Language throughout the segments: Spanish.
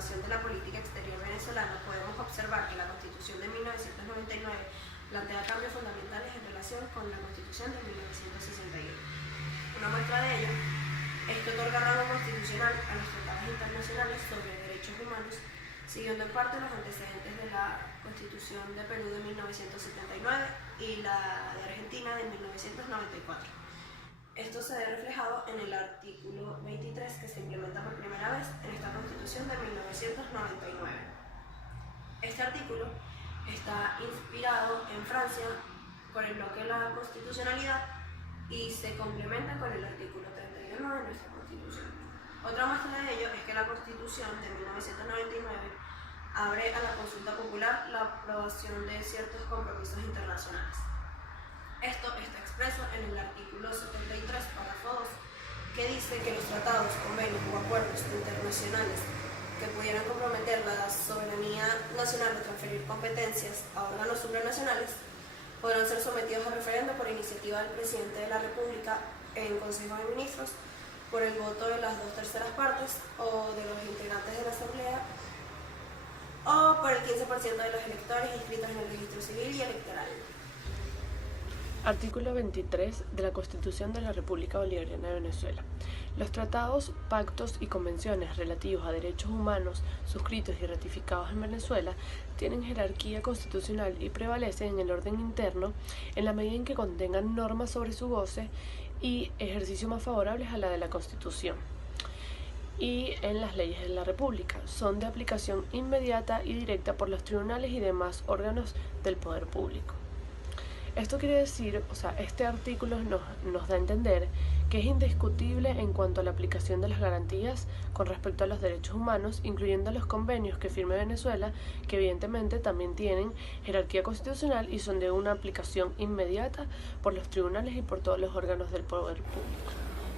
formación de la política exterior venezolana, podemos observar que la Constitución de 1999 plantea cambios fundamentales en relación con la Constitución de 1961. Una muestra de ello es que otorga rango constitucional a los tratados internacionales sobre derechos humanos, siguiendo en parte los antecedentes de la Constitución de Perú de 1979 y la de Argentina de 1994. Esto se ve reflejado en el artículo 23, que se implementa por primera vez en esta Constitución de 1999. Este artículo está inspirado en Francia por el bloque de la constitucionalidad y se complementa con el artículo 31 de nuestra Constitución. Otra muestra de ello es que la Constitución de 1999 abre a la consulta popular la aprobación de ciertos compromisos internacionales. Esto está expreso en el artículo 73, párrafo 2, que dice que los tratados, convenios o acuerdos internacionales que pudieran comprometer la soberanía nacional o transferir competencias a órganos supranacionales podrán ser sometidos a referendo por iniciativa del presidente de la República en Consejo de Ministros por el voto de las 2/3 partes o de los integrantes de la Asamblea o por el 15% de los electores inscritos en el registro civil y electoral. Artículo 23 de la Constitución de la República Bolivariana de Venezuela. Los tratados, pactos y convenciones relativos a derechos humanos suscritos y ratificados en Venezuela tienen jerarquía constitucional y prevalecen en el orden interno en la medida en que contengan normas sobre su goce y ejercicio más favorables a la de la Constitución y en las leyes de la República. Son de aplicación inmediata y directa por los tribunales y demás órganos del poder público. Esto quiere decir, este artículo nos da a entender que es indiscutible en cuanto a la aplicación de las garantías con respecto a los derechos humanos, incluyendo los convenios que firme Venezuela, que evidentemente también tienen jerarquía constitucional y son de una aplicación inmediata por los tribunales y por todos los órganos del poder público.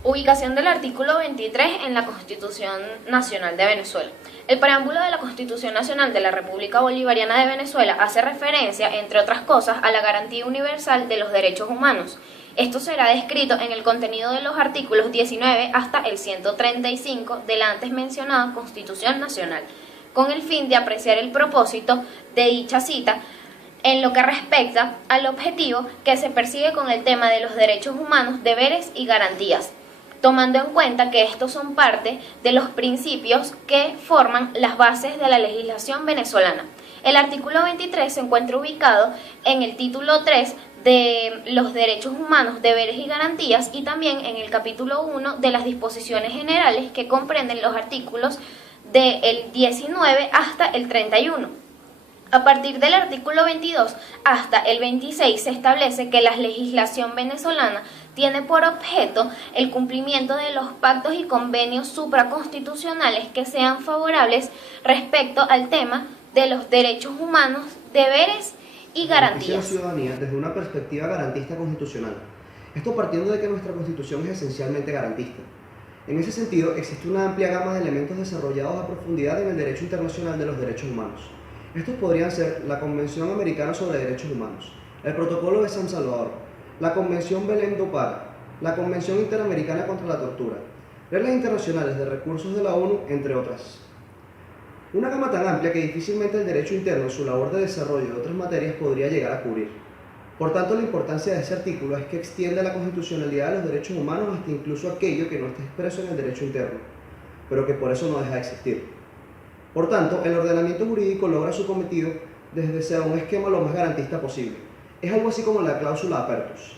Ubicación del artículo 23 en la Constitución Nacional de Venezuela. El preámbulo de la Constitución Nacional de la República Bolivariana de Venezuela hace referencia, entre otras cosas, a la garantía universal de los derechos humanos. Esto será descrito en el contenido de los artículos 19 hasta el 135 de la antes mencionada Constitución Nacional, con el fin de apreciar el propósito de dicha cita en lo que respecta al objetivo que se persigue con el tema de los derechos humanos, deberes y garantías, tomando en cuenta que estos son parte de los principios que forman las bases de la legislación venezolana. El artículo 23 se encuentra ubicado en el título 3 de los derechos humanos, deberes y garantías y también en el capítulo 1 de las disposiciones generales que comprenden los artículos del 19 hasta el 31. A partir del artículo 22 hasta el 26 se establece que la legislación venezolana tiene por objeto el cumplimiento de los pactos y convenios supraconstitucionales que sean favorables respecto al tema de los derechos humanos, deberes y garantías. La ciudadanía desde una perspectiva garantista constitucional. Esto partiendo de que nuestra Constitución es esencialmente garantista. En ese sentido, existe una amplia gama de elementos desarrollados a profundidad en el derecho internacional de los derechos humanos. Estos podrían ser la Convención Americana sobre Derechos Humanos, el Protocolo de San Salvador, la Convención Belém do Pará, la Convención Interamericana contra la Tortura, reglas internacionales de recursos de la ONU, entre otras. Una gama tan amplia que difícilmente el derecho interno, su labor de desarrollo de otras materias, podría llegar a cubrir. Por tanto, la importancia de ese artículo es que extiende la constitucionalidad de los derechos humanos hasta incluso aquello que no está expreso en el derecho interno, pero que por eso no deja de existir. Por tanto, el ordenamiento jurídico logra su cometido desde un esquema lo más garantista posible. Es algo así como la cláusula apertus,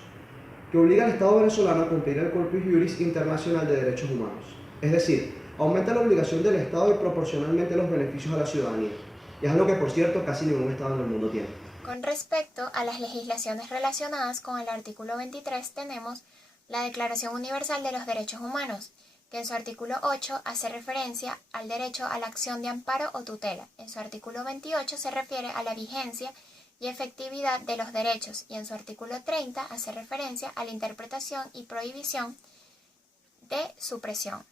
que obliga al Estado venezolano a cumplir el corpus juris internacional de derechos humanos. Es decir, aumenta la obligación del Estado y proporcionalmente los beneficios a la ciudadanía. Y es algo que, por cierto, casi ningún Estado en el mundo tiene. Con respecto a las legislaciones relacionadas con el artículo 23 tenemos la Declaración Universal de los Derechos Humanos, que en su artículo 8 hace referencia al derecho a la acción de amparo o tutela. En su artículo 28 se refiere a la vigencia y efectividad de los derechos y en su artículo 30 hace referencia a la interpretación y prohibición de supresión.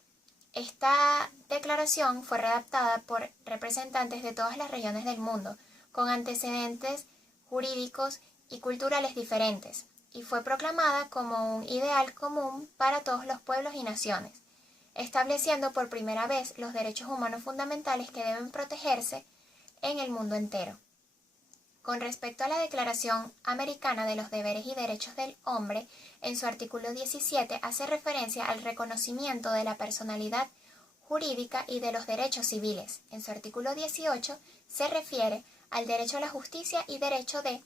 Esta declaración fue redactada por representantes de todas las regiones del mundo, con antecedentes jurídicos y culturales diferentes, y fue proclamada como un ideal común para todos los pueblos y naciones. estableciendo por primera vez los derechos humanos fundamentales que deben protegerse en el mundo entero. Con respecto a la Declaración Americana de los Deberes y Derechos del Hombre, en su artículo 17 hace referencia al reconocimiento de la personalidad jurídica y de los derechos civiles. En su artículo 18 se refiere al derecho a la justicia y derecho de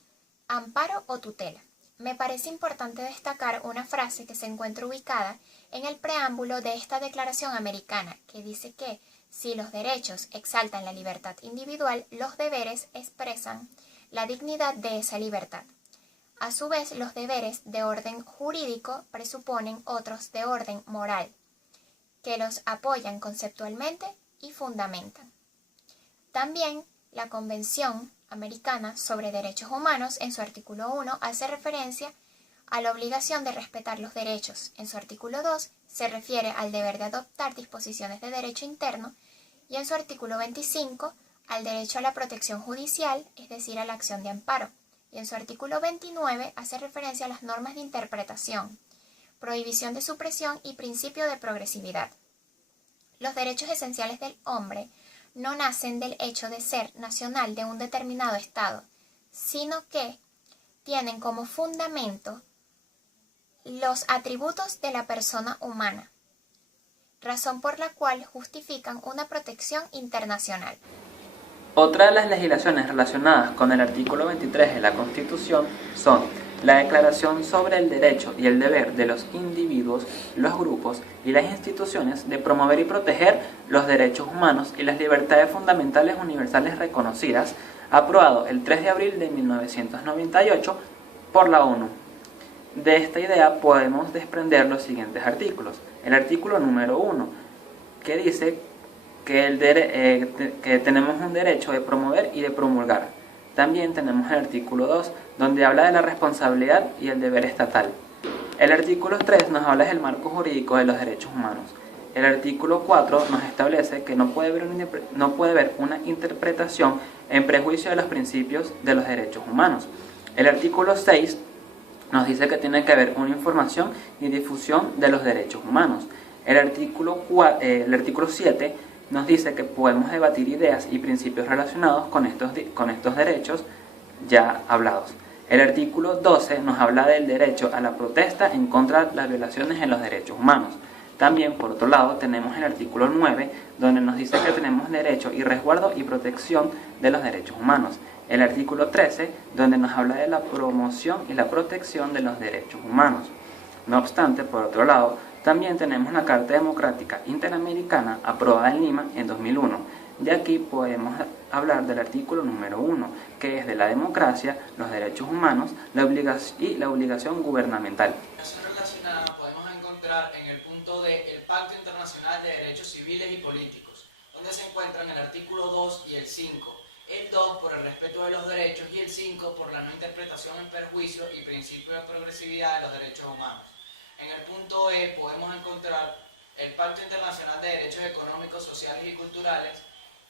amparo o tutela. Me parece importante destacar una frase que se encuentra ubicada en el preámbulo de esta Declaración Americana, que dice que si los derechos exaltan la libertad individual, los deberes expresan la dignidad de esa libertad. A su vez, los deberes de orden jurídico presuponen otros de orden moral, que los apoyan conceptualmente y fundamentan. También la Convención Americana sobre Derechos Humanos, en su artículo 1, hace referencia a la obligación de respetar los derechos. En su artículo 2 se refiere al deber de adoptar disposiciones de derecho interno y en su artículo 25 al derecho a la protección judicial, es decir, a la acción de amparo. Y en su artículo 29 hace referencia a las normas de interpretación, prohibición de supresión y principio de progresividad. Los derechos esenciales del hombre no nacen del hecho de ser nacional de un determinado Estado, sino que tienen como fundamento los atributos de la persona humana, razón por la cual justifican una protección internacional. Otra de las legislaciones relacionadas con el artículo 23 de la Constitución son la Declaración sobre el Derecho y el Deber de los individuos, los grupos y las instituciones de promover y proteger los derechos humanos y las libertades fundamentales universales reconocidas, aprobado el 3 de abril de 1998 por la ONU. De esta idea podemos desprender los siguientes artículos. El artículo número 1, que dice que tenemos un derecho de promover y de promulgar. También tenemos el artículo 2, donde habla de la responsabilidad y el deber estatal. El artículo 3 nos habla del marco jurídico de los derechos humanos. El artículo 4 nos establece que no puede haber una interpretación en prejuicio de los principios de los derechos humanos. El artículo 6 nos dice que tiene que haber una información y difusión de los derechos humanos. El artículo 7 nos dice que podemos debatir ideas y principios relacionados con estos derechos ya hablados. El artículo 12 nos habla del derecho a la protesta en contra de las violaciones en los derechos humanos. También, por otro lado, tenemos el artículo 9, donde nos dice que tenemos derecho y resguardo y protección de los derechos humanos. El artículo 13, donde nos habla de la promoción y la protección de los derechos humanos. No obstante, por otro lado, también tenemos la Carta Democrática Interamericana aprobada en Lima en 2001. De aquí podemos hablar del artículo número 1, que es de la democracia, los derechos humanos y la obligación gubernamental. Relacionada podemos encontrar en el punto D el Pacto Internacional de Derechos Civiles y Políticos, donde se encuentran el artículo 2 y el 5. El 2 por el respeto de los derechos y el 5 por la no interpretación en perjuicio y principio de progresividad de los derechos humanos. En el punto E podemos encontrar el Pacto Internacional de Derechos Económicos, Sociales y Culturales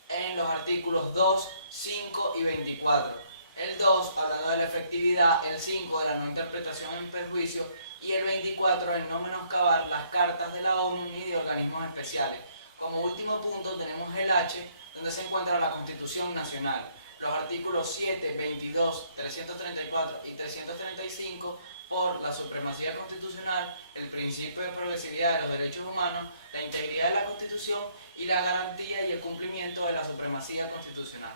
en los artículos 2, 5 y 24. El 2 hablando de la efectividad, el 5 de la no interpretación en perjuicio y el 24 el no menoscabar las cartas de la ONU ni de organismos especiales. Como último punto tenemos el H, donde se encuentra la Constitución Nacional. Los artículos 7, 22, 334 y 335 por la supremacía constitucional, el principio de progresividad de los derechos humanos, la integridad de la Constitución y la garantía y el cumplimiento de la supremacía constitucional.